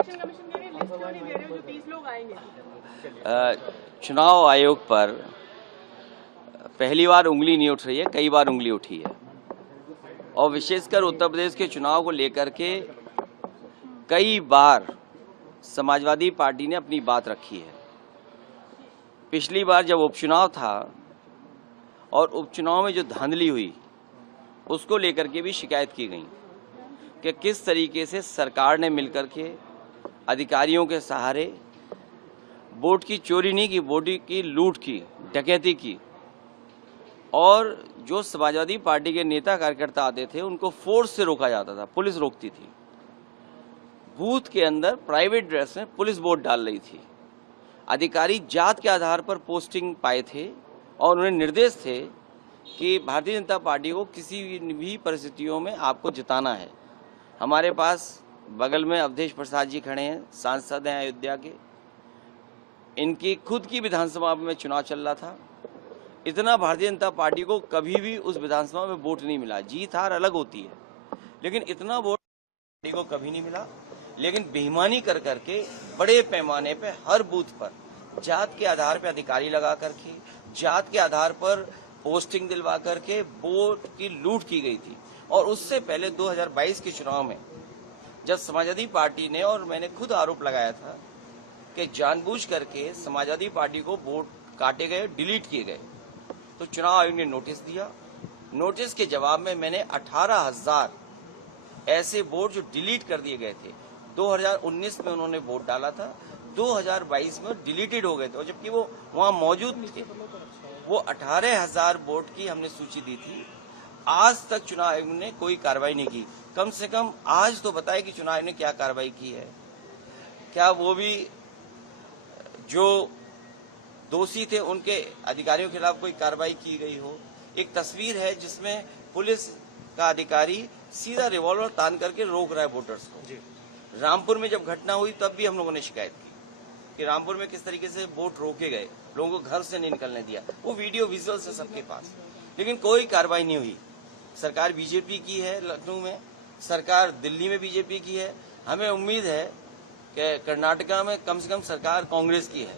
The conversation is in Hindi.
इलेक्शन कमीशन कह रहे हैं लिस्ट क्यों नहीं दे रहे हो जो 30 लोग आएंगे? चुनाव आयोग पर पहली बार उंगली नहीं उठ रही है, कई बार उंगली उठी है और विशेषकर उत्तर प्रदेश के चुनाव को लेकर के कई बार समाजवादी पार्टी ने अपनी बात रखी है। पिछली बार जब उपचुनाव था और उपचुनाव में जो धांधली हुई उसको लेकर के भी शिकायत की गई कि किस तरीके से सरकार ने मिलकर के अधिकारियों के सहारे वोट की चोरी नहीं की, वोट की लूट की, डकैती की और जो समाजवादी पार्टी के नेता कार्यकर्ता आते थे उनको फोर्स से रोका जाता था, पुलिस रोकती थी। बूथ के अंदर प्राइवेट ड्रेस में पुलिस वोट डाल रही थी। अधिकारी जात के आधार पर पोस्टिंग पाए थे और उन्हें निर्देश थे कि भारतीय जनता पार्टी को किसी भी परिस्थितियों में आपको जिताना है। हमारे पास बगल में अवधेश प्रसाद जी खड़े हैं, सांसद हैं अयोध्या के। इनकी खुद की विधानसभा में चुनाव चल रहा था। इतना भारतीय जनता पार्टी को कभी भी उस विधानसभा में वोट नहीं मिला। जीत हार अलग होती है, लेकिन इतना वोट पार्टी को कभी नहीं मिला। लेकिन बेईमानी कर करके बड़े पैमाने पे हर बूथ पर जात के आधार पर अधिकारी लगा करके, जात के आधार पर पोस्टिंग दिलवा करके वोट की लूट की गई थी। और उससे पहले 2022 के चुनाव में जब समाजवादी पार्टी ने, और मैंने खुद आरोप लगाया था कि जानबूझ करके समाजवादी पार्टी को वोट काटे गए, डिलीट किए गए, तो चुनाव आयोग ने नोटिस दिया। नोटिस के जवाब में मैंने 18,000 ऐसे वोट जो डिलीट कर दिए गए थे, 2019 में उन्होंने वोट डाला था, 2022 में डिलीटेड हो गए थे और जबकि वो वहां मौजूद नहीं थे। वो 18,000 वोट की हमने सूची दी थी। आज तक चुनाव आयोग ने कोई कार्रवाई नहीं की। कम से कम आज तो बताए कि चुनाव आयोग ने क्या कार्रवाई की है। क्या वो भी जो दोषी थे उनके अधिकारियों के खिलाफ कोई कार्रवाई की गई हो? एक तस्वीर है जिसमें पुलिस का अधिकारी सीधा रिवॉल्वर तान करके रोक रहा है वोटर्स को। रामपुर में जब घटना हुई तब भी हम लोगों ने शिकायत की कि रामपुर में किस तरीके से वोट रोके गए, लोगों को घर से नहीं निकलने दिया। वो वीडियो विजुअल्स है सबके पास, लेकिन कोई कार्रवाई नहीं हुई। सरकार बीजेपी की है लखनऊ में, सरकार दिल्ली में बीजेपी की है। हमें उम्मीद है कि कर्नाटका में कम से कम सरकार कांग्रेस की है।